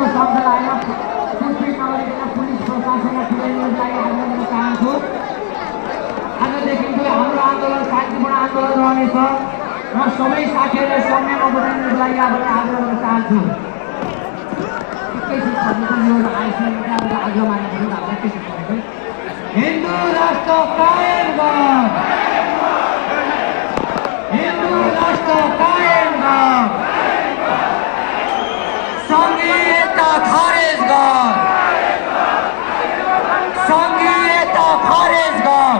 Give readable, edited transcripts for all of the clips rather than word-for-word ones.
यस्तो शब्द आयो पुष्टि नगरिकन पुलिस प्रशासनलाई पुर्याउनलाई आग्रह गर्न चाहन्छु। आजदेखिको हाम्रो आन्दोलन शान्तिपूर्ण आन्दोलन रहनेछ र सबै साथीहरूलाई सम्यमा बढाउनको लागि आग्रह गर्न चाहन्छु। एकैछिन आग्रह मान्न हिन्दू राष्ट्र कायम गर, हिन्दू राष्ट्र कायम गर, संघीयता खारेज गर, संघीयता खारेज गर।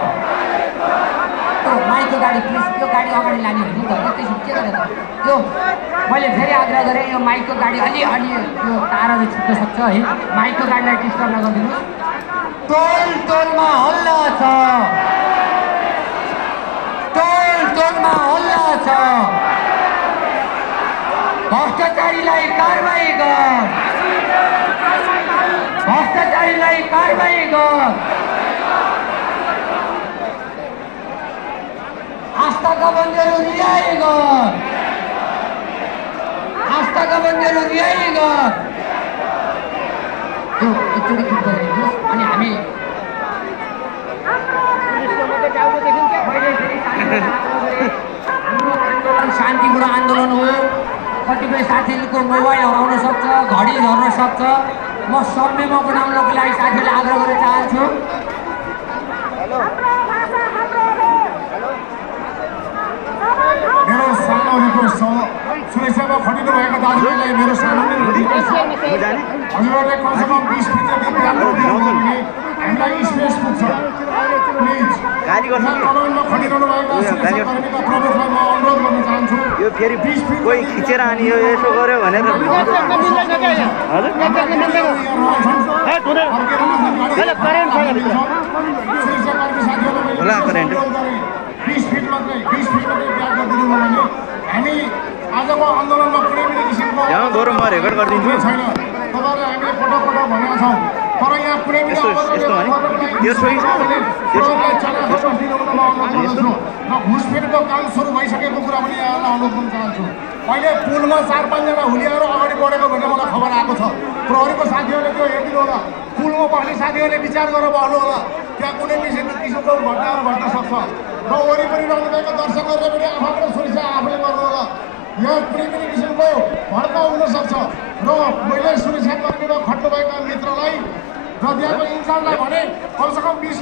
माइकको गाडी प्लिज त्यो गाडी अगाडि लाने हो नि त, एकैछिन के गरेर त्यो मैले फेरि आग्रह गरेँ यो माइकको गाडी अलि यो तारहरू छुट्न सक्छ है, माइकको गाडीलाई डिस्टर्ब नगरिदिनुहोस्। टोल टोलमा हल्ला छ, टोल टोलमा हल्ला छ, भ्रष्टाचारीलाई कारबाही गर, भ्रष्टाचारीलाई कारबाही गर। आस्थाका बन्दीहरू रिहाई गर, आस्थाका बन्दीहरू रिहाई गर। त्यो एकचोटि गीत बजाइदिनुहोस् अनि हामी हाम्रो आन्दोलन शान्तिपूर्ण आन्दोलन हो। कतिपय साथीहरूको मोबाइल हराउन सक्छ, घडी झर्न सक्छ। म सम्यमा बनाउनको लागि साथीहरूलाई आग्रह गर्न चाहन्छु। मेरो सानो रिक्वेस्ट छ, सुरक्षामा खटिनु भएका दाजुभाइलाई मेरो सामान्य रिक्वेस्ट छ, हजुरहरूले कमसेकम 20 फिट जति ध्यान दिनु भने हामीलाई स्पेस पुग्छ। प्लिज कमानमा खटिरहनु भएका सुरक्षाकर्मीका प्रमुखलाई म अनुरोध गर्न चाहन्छु। यो फेरि कोही खिचेर अनि यो यसो गर्यो भनेर होला करेन्ट 20 फिट मात्रै 20 फिट मात्रै ब्याग गरिदिनु भयो भने हामी आजको आन्दोलनमा कुनै पनि किसिमको यहाँ गरौँ म रेकर्ड गरिदिन्छु छैन। तपाईँहरूले हामीले पटक पटक भनेका छौँ, तर यहाँ कुनै पनि घुसपेटको काम सुरु भइसकेको कुरा पनि यहाँलाई अनुरोध गर्न चाहन्छु। अहिले पुलमा 4-5 जना हुलियाहरू अगाडि बढेको भन्ने मलाई खबर आएको छ। प्रहरीको साथीहरूले त्यो हेरिदिनु होला, पुलमा बस्ने साथीहरूले विचार गरेर भन्नु होला, त्यहाँ कुनै किसिमको घटनाहरू घट्न सक्छ र वरिपरि रहनुभएका दर्शकहरूले पनि आफ्नो सुरक्षा आफूले गर्नु होला। यहाँ कुनै पनि किसिमको भड्काउ हुन सक्छ र मैले सुरक्षाकर्मीमा खट्नुभएका मित्रलाई र त्यहाँको इन्चार्जलाई भने कमसेकम 20